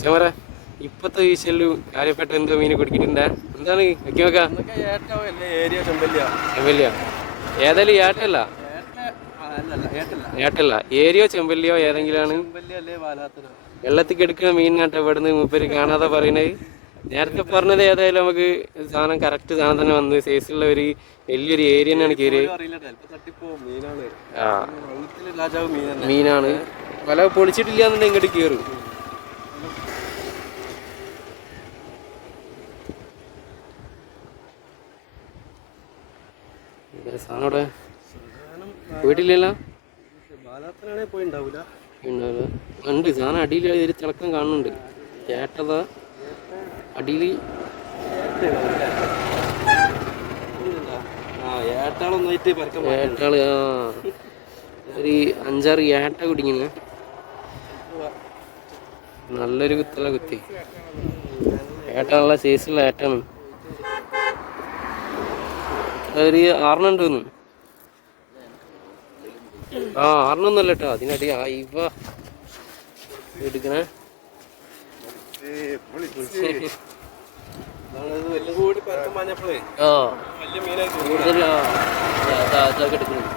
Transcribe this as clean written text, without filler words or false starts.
ചമറ ഇപ്പത്തെ വീശലും കാര്യപ്പെട്ട എന്തോ മീനെ കുടിക്കിട്ടുണ്ടാ എന്താണ് വെക്കി വെക്കാം ചെമ്പല്ലിയോ ഏതായാലും ഏട്ടല്ല ഏട്ടല്ല ഏരിയോ ചെമ്പല്ലിയോ ഏതെങ്കിലും ആണ് വെള്ളത്തിൽ എടുക്കുന്ന മീനിനാട്ടോ ഇവിടുന്ന് മൂപ്പര് കാണാതെ പറയണത്. നേരത്തെ പറഞ്ഞത് ഏതായാലും നമുക്ക് സാധനം കറക്റ്റ് സാധനം തന്നെ വന്ന് സൈസുള്ള ഒരു വലിയൊരു ഏരിയ തന്നെയാണ് കയറിയത്. ആ മീനാണ് വല പൊളിച്ചിട്ടില്ല എന്നുണ്ടെങ്കിൽ ഇങ്ങോട്ട് കയറും. സാധനം അവിടെ പോയിട്ടില്ലല്ലോ. ഉണ്ട് സാധനം അടിയിൽ ഒരു തിളക്കം കാണുന്നുണ്ട്. ഏട്ടതാ അടിയിൽ ഏട്ടാള്. ആ ഒരു 5-6 ഏട്ട കുടിക്കുന്നു. നല്ലൊരു കുത്തല കുത്തി ഏട്ട നല്ല സൈസുള്ള ഏട്ടാണ്. ഒരു 6 ഉണ്ട് തോന്നുന്നു. ആ 6 ഒന്നല്ല കേട്ടോ അതിനടി ഇവ എടുക്കണേ. ആ കൂടുതൽ എടുക്കുന്നു.